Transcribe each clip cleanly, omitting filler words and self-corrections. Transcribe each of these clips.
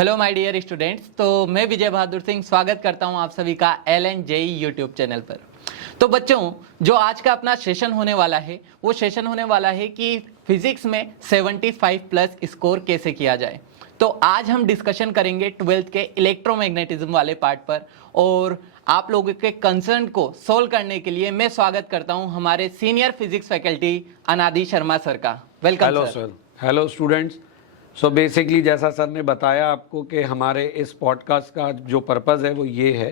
Hello my dear students. तो मैं विजय बहादुर सिंह स्वागत करता हूं आप सभी का LNJE यूट्यूब चैनल पर। तो बच्चों, जो आज का अपना सेशन होने वाला है वो सेशन होने वाला है कि फिजिक्स में 75 प्लस स्कोर कैसे किया जाए। तो आज हम डिस्कशन करेंगे 12th के इलेक्ट्रोमैग्नेटिज्म वाले पार्ट पर, और आप लोगों के कंसर्न को सोल्व करने के लिए मैं स्वागत करता हूं हमारे सीनियर फिजिक्स फैकल्टी अनादि शर्मा सर का। Welcome hello sir. Hello students. So basically जैसा सर ने बताया आपको कि हमारे इस पॉडकास्ट का जो पर्पज़ है वो ये है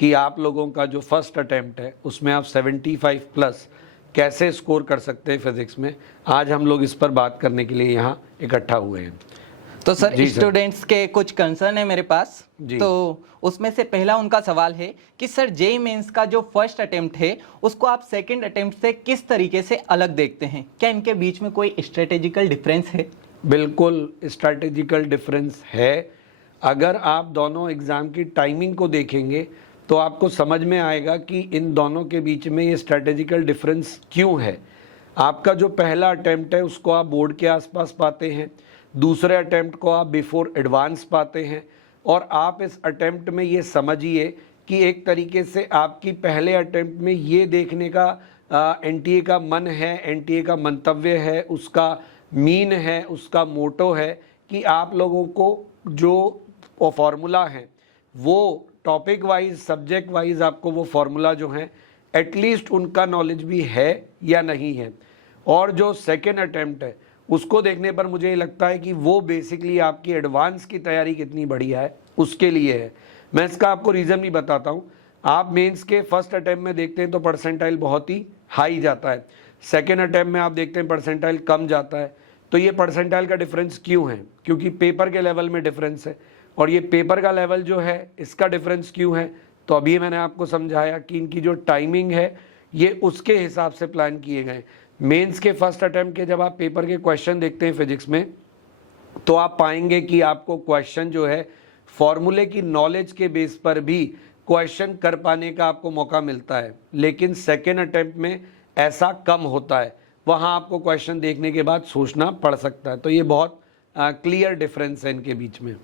कि आप लोगों का जो फर्स्ट अटेम्प्ट है उसमें आप 75 प्लस कैसे स्कोर कर सकते हैं फिज़िक्स में, आज हम लोग इस पर बात करने के लिए यहाँ इकट्ठा हुए हैं। तो सर स्टूडेंट्स के कुछ कंसर्न है मेरे पास। तो उसमें से पहला उनका सवाल है कि सर जेईई मेंस का जो फर्स्ट अटेम्प्ट है उसको आप सेकंड अटेम्प्ट से किस तरीके से अलग देखते हैं? क्या इनके बीच में कोई स्ट्रेटेजिकल डिफरेंस है? बिल्कुल स्ट्रैटेजिकल डिफरेंस है। अगर आप दोनों एग्ज़ाम की टाइमिंग को देखेंगे तो आपको समझ में आएगा कि इन दोनों के बीच में ये स्ट्रैटेजिकल डिफरेंस क्यों है। आपका जो पहला अटेम्प्ट है उसको आप बोर्ड के आसपास पाते हैं, दूसरे अटेम्प्ट को आप बिफोर एडवांस पाते हैं, और आप इस अटेम्प्ट में ये समझिए कि एक तरीके से आपकी पहले अटेम्प्ट में ये देखने का एनटीए का मन है, एनटीए का मंतव्य है, उसका मीन है, उसका मोटो है कि आप लोगों को जो फॉर्मूला है वो टॉपिक वाइज सब्जेक्ट वाइज आपको वो फॉर्मूला जो है एटलीस्ट उनका नॉलेज भी है या नहीं है। और जो सेकेंड अटेम्प्ट है उसको देखने पर मुझे लगता है कि वो बेसिकली आपकी एडवांस की तैयारी कितनी बढ़िया है उसके लिए है। मैं इसका आपको रीज़न भी बताता हूँ। आप मेंस के फर्स्ट अटेम्प्ट में देखते हैं तो परसेंटाइल बहुत ही हाई जाता है, सेकेंड अटेम्प्ट में आप देखते हैं परसेंटाइल कम जाता है। तो ये परसेंटाइल का डिफरेंस क्यों है? क्योंकि पेपर के लेवल में डिफरेंस है, और ये पेपर का लेवल जो है इसका डिफरेंस क्यों है? तो अभी मैंने आपको समझाया कि इनकी जो टाइमिंग है ये उसके हिसाब से प्लान किए गए। मेंस के फर्स्ट अटेम्प्ट के जब आप पेपर के क्वेश्चन देखते हैं फिजिक्स में तो आप पाएंगे कि आपको क्वेश्चन जो है फॉर्मूले की नॉलेज के बेस पर भी क्वेश्चन कर पाने का आपको मौका मिलता है, लेकिन सेकेंड अटेम्प्ट में ऐसा कम होता है। वहाँ आपको क्वेश्चन देखने के बाद सोचना पड़ सकता है। तो ये बहुत क्लियर डिफरेंस है इनके बीच में।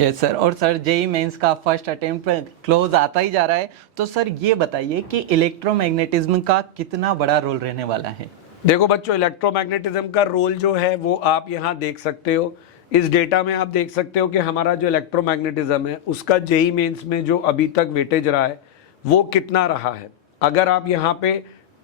Yes sir. और सर जेईई मेंस का फर्स्ट अटेम्प्ट क्लोज आता ही जा रहा है, तो सर ये बताइए कि इलेक्ट्रोमैग्नेटिज्म का कितना बड़ा रोल रहने वाला है? देखो बच्चों, इलेक्ट्रोमैग्नेटिज्म का रोल जो है वो आप यहाँ देख सकते हो। इस डेटा में आप देख सकते हो कि हमारा जो इलेक्ट्रोमैग्नेटिज्म है उसका जेईई मेंस में जो अभी तक वेटेज रहा है वो कितना रहा है। अगर आप यहाँ पे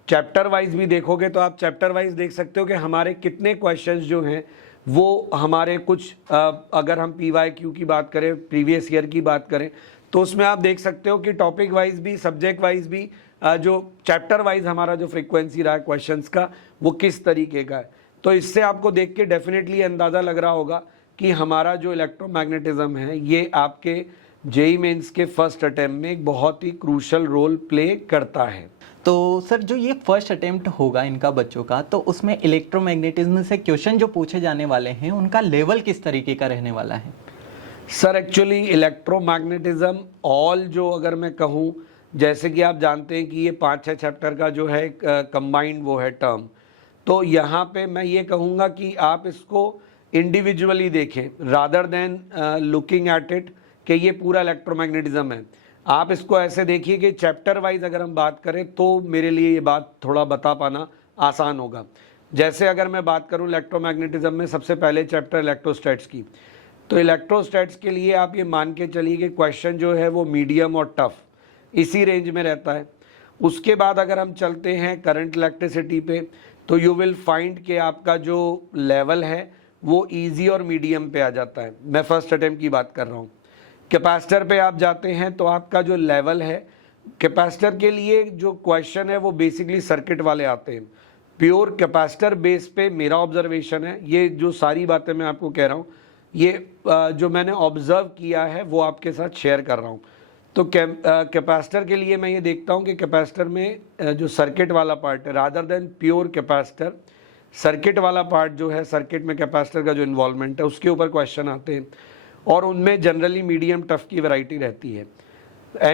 चैप्टर वाइज भी देखोगे तो आप चैप्टर वाइज देख सकते हो कि हमारे कितने क्वेश्चंस जो हैं वो हमारे कुछ अगर हम PYQ की बात करें, प्रीवियस ईयर की बात करें, तो उसमें आप देख सकते हो कि टॉपिक वाइज भी सब्जेक्ट वाइज भी जो चैप्टर वाइज हमारा जो फ्रीक्वेंसी रहा है क्वेश्चंस का वो किस तरीके का है। तो इससे आपको देख के डेफिनेटली अंदाज़ा लग रहा होगा कि हमारा जो इलेक्ट्रोमैग्नेटिज्म है ये आपके जेईई मेंस के फर्स्ट अटेम्प्ट में एक बहुत ही क्रूशल रोल प्ले करता है। तो सर जो ये फर्स्ट अटेम्प्ट होगा इनका बच्चों का, तो उसमें इलेक्ट्रोमैग्नेटिज्म से क्वेश्चन जो पूछे जाने वाले हैं उनका लेवल किस तरीके का रहने वाला है? सर एक्चुअली इलेक्ट्रोमैग्नेटिज्म ऑल जो अगर मैं कहूँ, जैसे कि आप जानते हैं कि ये 5-6 चैप्टर का जो है कंबाइंड वो है टर्म, तो यहाँ पे मैं ये कहूँगा कि आप इसको इंडिविजुअली देखें rather than looking at it कि ये पूरा इलेक्ट्रोमैग्नेटिज्म है। आप इसको ऐसे देखिए कि चैप्टर वाइज अगर हम बात करें तो मेरे लिए ये बात थोड़ा बता पाना आसान होगा। जैसे अगर मैं बात करूं इलेक्ट्रोमैग्नेटिज्म में सबसे पहले चैप्टर इलेक्ट्रोस्टैट्स की, तो इलेक्ट्रोस्टैट्स के लिए आप ये मान के चलिए कि क्वेश्चन जो है वो मीडियम और टफ इसी रेंज में रहता है। उसके बाद अगर हम चलते हैं करंट इलेक्ट्रिसिटी पे तो यू विल फाइंड कि आपका जो लेवल है वो ईजी और मीडियम पे आ जाता है। मैं फर्स्ट अटेम्प्ट की बात कर रहा हूँ। कैपेसिटर पे आप जाते हैं तो आपका जो लेवल है कैपेसिटर के लिए जो क्वेश्चन है वो बेसिकली सर्किट वाले आते हैं। प्योर कैपेसिटर बेस पे मेरा ऑब्जर्वेशन है, ये जो सारी बातें मैं आपको कह रहा हूँ ये जो मैंने ऑब्जर्व किया है वो आपके साथ शेयर कर रहा हूँ। तो कैपेसिटर के लिए मैं ये देखता हूँ कि कैपेसिटर में जो सर्किट वाला पार्ट है rather than pure capacitor, circuit वाला पार्ट जो है, सर्किट में कैपेसिटर का जो इन्वॉल्वमेंट है उसके ऊपर क्वेश्चन आते हैं, और उनमें जनरली मीडियम टफ की वैरायटी रहती है।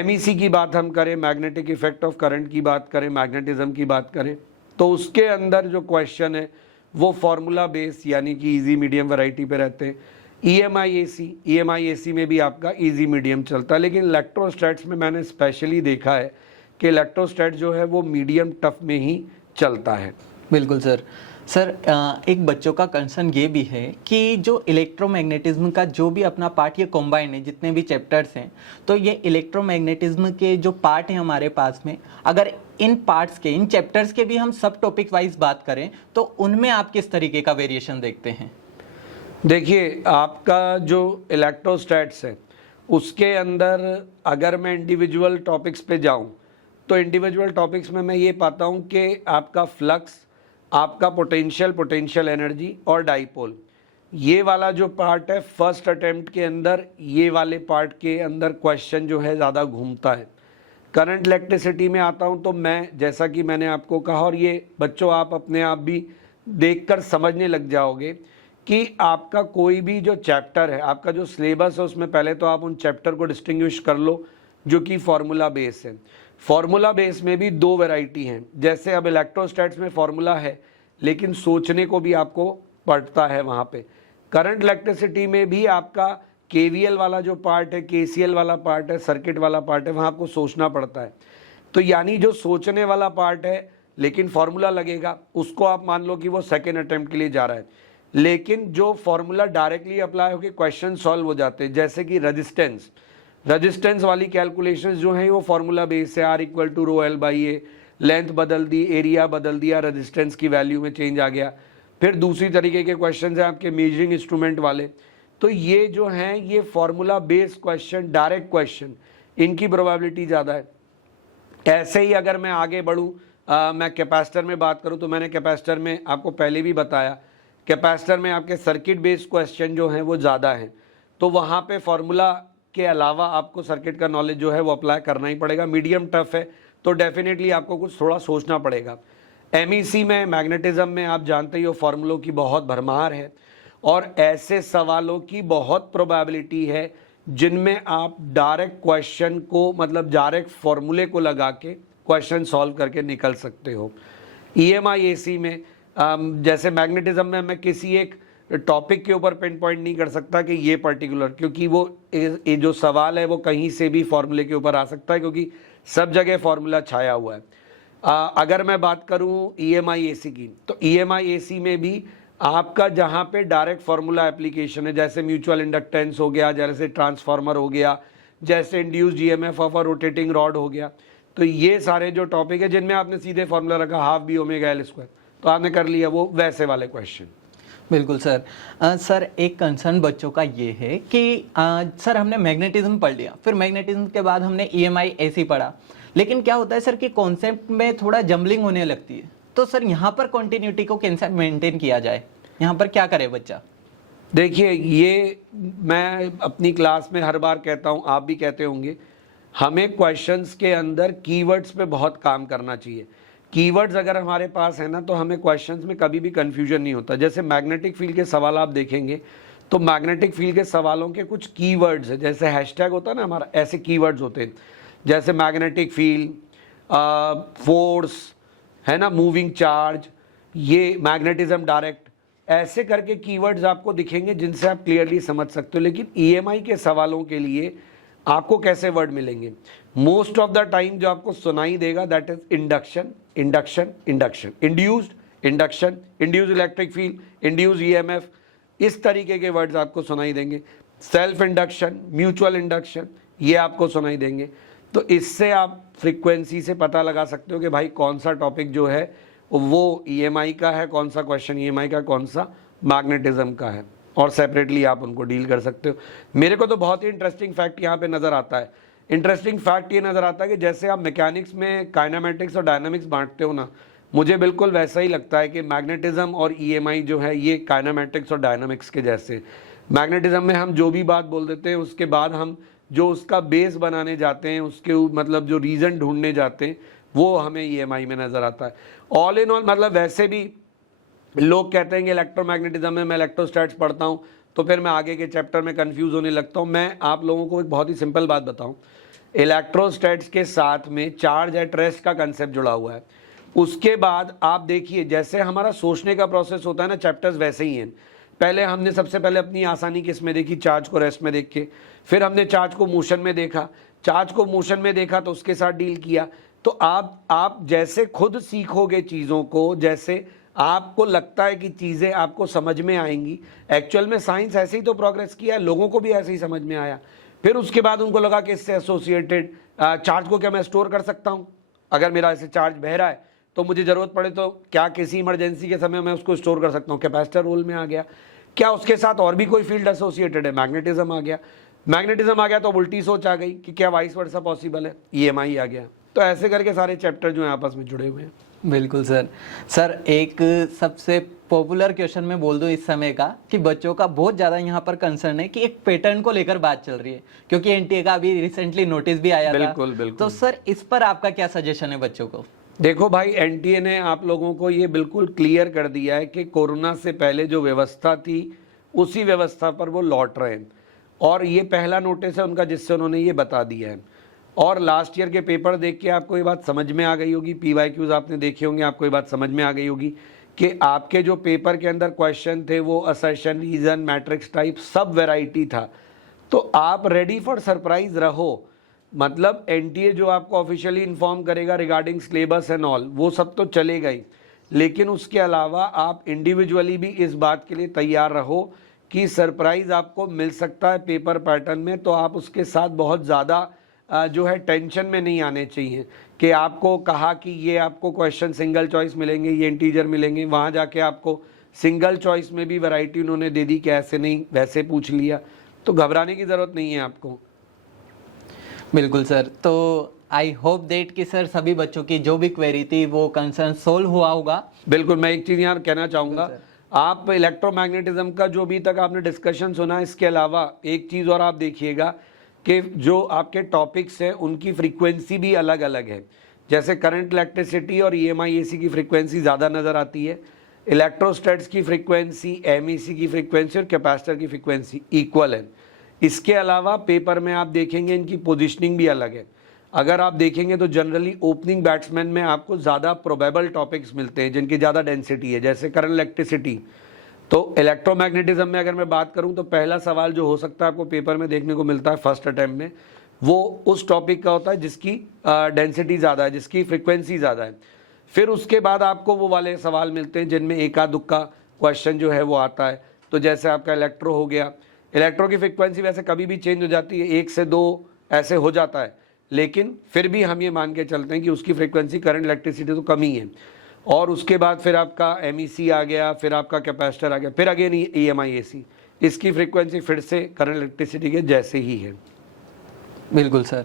MEC की बात हम करें, मैग्नेटिक इफेक्ट ऑफ करंट की बात करें, मैग्नेटिज्म की बात करें, तो उसके अंदर जो क्वेश्चन है वो फार्मूला बेस यानी कि इजी मीडियम वैरायटी पे रहते हैं। EMI AC में भी आपका इजी मीडियम चलता है, लेकिन इलेक्ट्रोस्टैट्स में मैंने स्पेशली देखा है कि इलेक्ट्रोस्टैट जो है वो मीडियम टफ में ही चलता है। बिल्कुल सर। सर एक बच्चों का कंसर्न ये भी है कि जो इलेक्ट्रोमैग्नेटिज्म का जो भी अपना पार्ट ये कॉम्बाइन है, जितने भी चैप्टर्स हैं, तो ये इलेक्ट्रोमैग्नेटिज्म के जो पार्ट हैं हमारे पास में, अगर इन पार्ट्स के, इन चैप्टर्स के भी हम सब टॉपिक वाइज बात करें तो उनमें आप किस तरीके का वेरिएशन देखते हैं? देखिए, आपका जो इलेक्ट्रोस्टैट्स है उसके अंदर अगर मैं इंडिविजुअल टॉपिक्स पे जाऊं तो इंडिविजुअल टॉपिक्स में मैं ये पाता हूं कि आपका फ्लक्स, आपका पोटेंशियल एनर्जी और डाइपोल, ये वाला जो पार्ट है फर्स्ट अटेम्प्ट के अंदर, ये वाले पार्ट के अंदर क्वेश्चन जो है ज़्यादा घूमता है। करंट इलेक्ट्रिसिटी में आता हूं तो मैं, जैसा कि मैंने आपको कहा, और ये बच्चों आप अपने आप भी देखकर समझने लग जाओगे कि आपका कोई भी जो चैप्टर है, आपका जो सिलेबस है, उसमें पहले तो आप उन चैप्टर को डिस्टिंग्विश कर लो जो कि फार्मूला बेस है। फार्मूला बेस में भी दो वैरायटी हैं, जैसे अब इलेक्ट्रोस्टैट्स में फार्मूला है लेकिन सोचने को भी आपको पड़ता है वहाँ पे। करंट इलेक्ट्रिसिटी में भी आपका KVL वाला जो पार्ट है, KCL वाला पार्ट है, सर्किट वाला पार्ट है, वहाँ आपको सोचना पड़ता है। तो यानी जो सोचने वाला पार्ट है लेकिन फार्मूला लगेगा, उसको आप मान लो कि वो सेकेंड अटेम्प्ट के लिए जा रहा है। लेकिन जो फार्मूला डायरेक्टली अप्लाई होकर क्वेश्चन सॉल्व हो जाते हैं, जैसे कि रजिस्टेंस वाली कैलकुलेशंस जो हैं वो फार्मूला बेस है, R=ρL/A, लेंथ बदल दी, एरिया बदल दिया, रेजिस्टेंस की वैल्यू में चेंज आ गया। फिर दूसरी तरीके के क्वेश्चन हैं आपके मेजरिंग इंस्ट्रूमेंट वाले। तो ये जो हैं ये formula based question, direct question, इनकी प्रोबेबिलिटी ज़्यादा है। ऐसे ही अगर मैं आगे बढ़ूँ, मैं कैपेसिटर में बात करूँ तो मैंने कैपेसिटर में आपको पहले भी बताया, कैपेसिटर में आपके सर्किट बेस्ड क्वेश्चन जो हैं वो ज़्यादा हैं। तो वहाँ पे फार्मूला के अलावा आपको सर्किट का नॉलेज जो है वो अप्लाई करना ही पड़ेगा। मीडियम टफ है तो डेफिनेटली आपको कुछ थोड़ा सोचना पड़ेगा। MEC में, मैग्नेटिज्म में आप जानते ही हो फार्मूलों की बहुत भरमार है और ऐसे सवालों की बहुत प्रोबेबिलिटी है जिनमें आप डायरेक्ट क्वेश्चन को, मतलब डायरेक्ट फार्मूले को लगा के क्वेश्चन सॉल्व करके निकल सकते हो। EMI/AC में जैसे मैग्नेटिज्म में मैं किसी एक टॉपिक के ऊपर पिन पॉइंट नहीं कर सकता कि ये पर्टिकुलर, क्योंकि वो ये जो सवाल है वो कहीं से भी फार्मूले के ऊपर आ सकता है, क्योंकि सब जगह फार्मूला छाया हुआ है। अगर मैं बात करूं EMI/AC की, तो EMI/AC में भी आपका जहां पे डायरेक्ट फार्मूला एप्लीकेशन है, जैसे म्यूचुअल इंडक्टेंस हो गया, जैसे ट्रांसफार्मर हो गया, जैसे induced EMF of a rotating rod हो गया, तो ये सारे जो टॉपिक है जिनमें आपने सीधे फार्मूला रखा ½ B⍵L², तो आपने कर लिया वो वैसे वाले क्वेश्चन। बिल्कुल सर। सर एक कंसर्न बच्चों का ये है कि सर हमने मैग्नेटिज्म पढ़ लिया, फिर मैग्नेटिज्म के बाद हमने EMI/AC पढ़ा, लेकिन क्या होता है सर कि कॉन्सेप्ट में थोड़ा जम्बलिंग होने लगती है। तो सर यहाँ पर कॉन्टिन्यूटी को कैसे मेंटेन किया जाए, यहाँ पर क्या करे बच्चा? देखिए, ये मैं अपनी क्लास में हर बार कहता हूँ, आप भी कहते होंगे, हमें क्वेश्चंस के अंदर कीवर्ड्स पे बहुत काम करना चाहिए। कीवर्ड्स अगर हमारे पास है ना तो हमें क्वेश्चंस में कभी भी कंफ्यूजन नहीं होता। जैसे मैग्नेटिक फील्ड के सवाल आप देखेंगे तो मैग्नेटिक फील्ड के सवालों के कुछ कीवर्ड्स है, जैसे हैशटैग होता है ना हमारा, ऐसे कीवर्ड्स होते हैं, जैसे मैग्नेटिक फील्ड, फोर्स है ना, मूविंग चार्ज, ये मैग्नेटिज्म डायरेक्ट, ऐसे करके कीवर्ड्स आपको दिखेंगे जिनसे आप क्लियरली समझ सकते हो। लेकिन EMI के सवालों के लिए आपको कैसे वर्ड मिलेंगे? मोस्ट ऑफ द टाइम जो आपको सुनाई देगा that is induction, induction, induction, induced induction, induced electric field, induced EMF, इस तरीके के वर्ड्स आपको सुनाई देंगे। सेल्फ इंडक्शन, म्यूचुअल इंडक्शन, ये आपको सुनाई देंगे। तो इससे आप फ्रीक्वेंसी से पता लगा सकते हो कि भाई कौन सा टॉपिक जो है वो EMI का है, कौन सा क्वेश्चन EMI का, कौन सा मैग्नेटिज्म का है, और सेपरेटली आप उनको डील कर सकते हो। मेरे को तो बहुत ही इंटरेस्टिंग फैक्ट यहाँ पे नज़र आता है। इंटरेस्टिंग फैक्ट ये नज़र आता है कि जैसे आप मैकेनिक्स में काइनेमेटिक्स और डायनामिक्स बांटते हो ना, मुझे बिल्कुल वैसा ही लगता है कि मैग्नेटिज्म और EMI जो है ये काइनेमेटिक्स और डायनामिक्स के जैसे। मैग्नेटिज्म में हम जो भी बात बोल देते हैं उसके बाद हम जो उसका बेस बनाने जाते हैं, उसके मतलब जो रीज़न ढूंढने जाते हैं, वो हमें EMI में नज़र आता है। ऑल इन ऑल मतलब वैसे भी लोग कहते हैं कि इलेक्ट्रोमैग्नेटिज्म में मैं इलेक्ट्रोस्टैट्स पढ़ता हूँ तो फिर मैं आगे के चैप्टर में कंफ्यूज होने लगता हूँ। मैं आप लोगों को एक बहुत ही सिंपल बात बताऊँ, इलेक्ट्रोस्टैट्स के साथ में चार्ज एट रेस्ट का कंसेप्ट जुड़ा हुआ है। उसके बाद आप देखिए, जैसे हमारा सोचने का प्रोसेस होता है ना चैप्टर्स, वैसे ही हैं। पहले हमने सबसे पहले अपनी आसानी किस में देखी, चार्ज को रेस्ट में देख के, फिर हमने चार्ज को मोशन में देखा, चार्ज को मोशन में देखा तो उसके साथ डील किया। तो आप जैसे खुद सीखोगे चीज़ों को, जैसे आपको लगता है कि चीज़ें आपको समझ में आएंगी। एक्चुअल में साइंस ऐसे ही तो प्रोग्रेस किया है, लोगों को भी ऐसे ही समझ में आया। फिर उसके बाद उनको लगा कि इससे एसोसिएटेड चार्ज को क्या मैं स्टोर कर सकता हूँ, अगर मेरा ऐसे चार्ज बह रहा है तो मुझे ज़रूरत पड़े तो क्या किसी इमरजेंसी के समय मैं उसको स्टोर कर सकता हूँ, कैपेसिटर रोल में आ गया। क्या उसके साथ और भी कोई फील्ड एसोसिएटेड है, मैग्नेटिज्म आ गया। मैग्नेटिज्म आ गया तो उल्टी सोच आ गई कि क्या वाइस वर्सा पॉसिबल है, EMI आ गया। तो ऐसे करके सारे चैप्टर जो हैं आपस में जुड़े हुए हैं। बिल्कुल सर। सर एक सबसे पॉपुलर क्वेश्चन मैं बोल दूं इस समय का कि बच्चों का बहुत ज़्यादा यहाँ पर कंसर्न है कि एक पैटर्न को लेकर बात चल रही है, क्योंकि एनटीए का अभी रिसेंटली नोटिस भी आया था। बिल्कुल बिल्कुल। तो सर इस पर आपका क्या सजेशन है बच्चों को? देखो भाई, एनटीए ने आप लोगों को ये बिल्कुल क्लियर कर दिया है कि कोरोना से पहले जो व्यवस्था थी उसी व्यवस्था पर वो लौट रहे हैं, और ये पहला नोटिस है उनका जिससे उन्होंने ये बता दिया है। और लास्ट ईयर के पेपर देख के आपको ये बात समझ में आ गई होगी, PYQs आपने देखे होंगे, आपको ये बात समझ में आ गई होगी कि आपके जो पेपर के अंदर क्वेश्चन थे वो असर्शन, रीजन, मैट्रिक्स टाइप सब वैरायटी था। तो आप रेडी फॉर सरप्राइज रहो। मतलब एनटीए जो आपको ऑफिशियली इन्फॉर्म करेगा रिगार्डिंग सिलेबस एंड ऑल, वो सब तो चलेगा ही, लेकिन उसके अलावा आप इंडिविजुअली भी इस बात के लिए तैयार रहो कि सरप्राइज आपको मिल सकता है पेपर पैटर्न में। तो आप उसके साथ बहुत ज़्यादा जो है टेंशन में नहीं आने चाहिए कि आपको कहा कि ये आपको क्वेश्चन सिंगल चॉइस मिलेंगे, ये इंटीजर मिलेंगे, वहाँ जाके आपको सिंगल चॉइस में भी वैरायटी उन्होंने दे दी कि ऐसे नहीं वैसे पूछ लिया। तो घबराने की ज़रूरत नहीं है आपको। बिल्कुल सर। तो आई होप दैट कि सर सभी बच्चों की जो भी क्वेरी थी वो कंसर्न सोल्व हुआ होगा। बिल्कुल। मैं एक चीज़ यहाँ कहना चाहूँगा, आप इलेक्ट्रोमैग्नेटिज्म का जो भी तक आपने डिस्कशन सुना, इसके अलावा एक चीज़ और आप देखिएगा कि जो आपके टॉपिक्स हैं उनकी फ्रीक्वेंसी भी अलग अलग है। जैसे करंट इलेक्ट्रिसिटी और EMI AC की फ्रीक्वेंसी ज़्यादा नज़र आती है, इलेक्ट्रोस्टैट्स की फ्रीक्वेंसी, MEC की फ्रीक्वेंसी और कैपेसिटर की फ्रीक्वेंसी इक्वल है। इसके अलावा पेपर में आप देखेंगे इनकी पोजीशनिंग भी अलग है। अगर आप देखेंगे तो जनरली ओपनिंग बैट्समैन में आपको ज़्यादा प्रोबेबल टॉपिक्स मिलते हैं जिनकी ज़्यादा डेंसिटी है, जैसे करंट इलेक्ट्रिसिटी। तो इलेक्ट्रोमैग्नेटिज्म में अगर मैं बात करूं तो पहला सवाल जो हो सकता है आपको पेपर में देखने को मिलता है फर्स्ट अटेम्प्ट में, वो उस टॉपिक का होता है जिसकी डेंसिटी ज़्यादा है, जिसकी फ्रीक्वेंसी ज़्यादा है। फिर उसके बाद आपको वो वाले सवाल मिलते हैं जिनमें एका दुक्का क्वेश्चन जो है वो आता है। तो जैसे आपका इलेक्ट्रो हो गया, इलेक्ट्रो की फ्रीक्वेंसी वैसे कभी भी चेंज हो जाती है, 1 से 2 ऐसे हो जाता है, लेकिन फिर भी हम ये मान के चलते हैं कि उसकी फ्रीक्वेंसी करंट इलेक्ट्रिसिटी तो कम ही है। और उसके बाद फिर आपका MEC आ गया, फिर आपका कैपेसिटर आ गया, फिर अगेन EMI AC, इसकी फ्रीक्वेंसी फिर से करंट इलेक्ट्रिसिटी के जैसे ही है। बिल्कुल सर।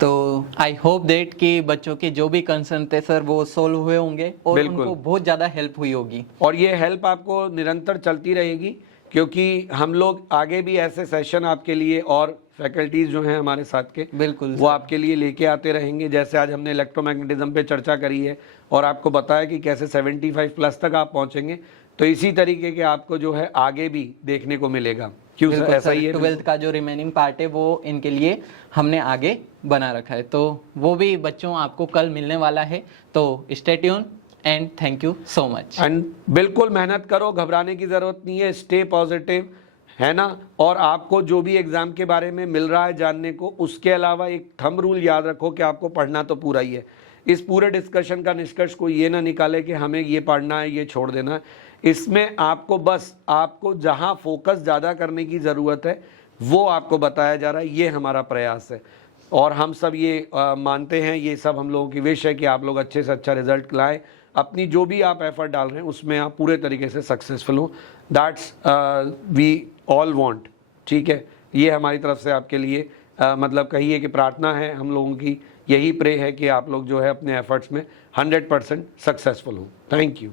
तो आई होप दैट कि बच्चों के जो भी कंसर्न थे सर वो सोल्व हुए होंगे और उनको बहुत ज़्यादा हेल्प हुई होगी। और ये हेल्प आपको निरंतर चलती रहेगी, क्योंकि हम लोग आगे भी ऐसे सेशन आपके लिए और फैकल्टीज़ जो हैं हमारे साथ के, बिल्कुल वो आपके लिए लेके आते रहेंगे। जैसे आज हमने इलेक्ट्रोमैग्नेटिज्म पे चर्चा करी है और आपको बताया कि कैसे 75+ तक आप पहुंचेंगे, तो इसी तरीके के आपको जो है आगे भी देखने को मिलेगा। क्यों सर, ऐसा ही है। 12th का जो रिमेनिंग पार्ट है वो इनके लिए हमने आगे बना रखा है, तो वो भी बच्चों आपको कल मिलने वाला है। तो stay tune and thank you so much. And बिल्कुल मेहनत करो, घबराने की ज़रूरत नहीं है, स्टे पॉजिटिव, है ना। और आपको जो भी एग्ज़ाम के बारे में मिल रहा है जानने को, उसके अलावा एक थंब रूल याद रखो कि आपको पढ़ना तो पूरा ही है। इस पूरे डिस्कशन का निष्कर्ष कोई ये ना निकाले कि हमें ये पढ़ना है, ये छोड़ देना है। इसमें आपको बस आपको जहाँ फोकस ज़्यादा करने की ज़रूरत है वो आपको बताया जा रहा है, ये हमारा प्रयास है। और हम सब ये मानते हैं, ये सब हम लोगों की विश है कि आप लोग अच्छे से अच्छा रिजल्ट लाएँ, अपनी जो भी आप एफर्ट डाल रहे हैं उसमें आप पूरे तरीके से सक्सेसफुल हो। That's we all want. ठीक है, ये हमारी तरफ से आपके लिए मतलब कहिए कि प्रार्थना है, हम लोगों की यही प्रे है कि आप लोग जो है अपने एफर्ट्स में 100% सक्सेसफुल हो। Thank you.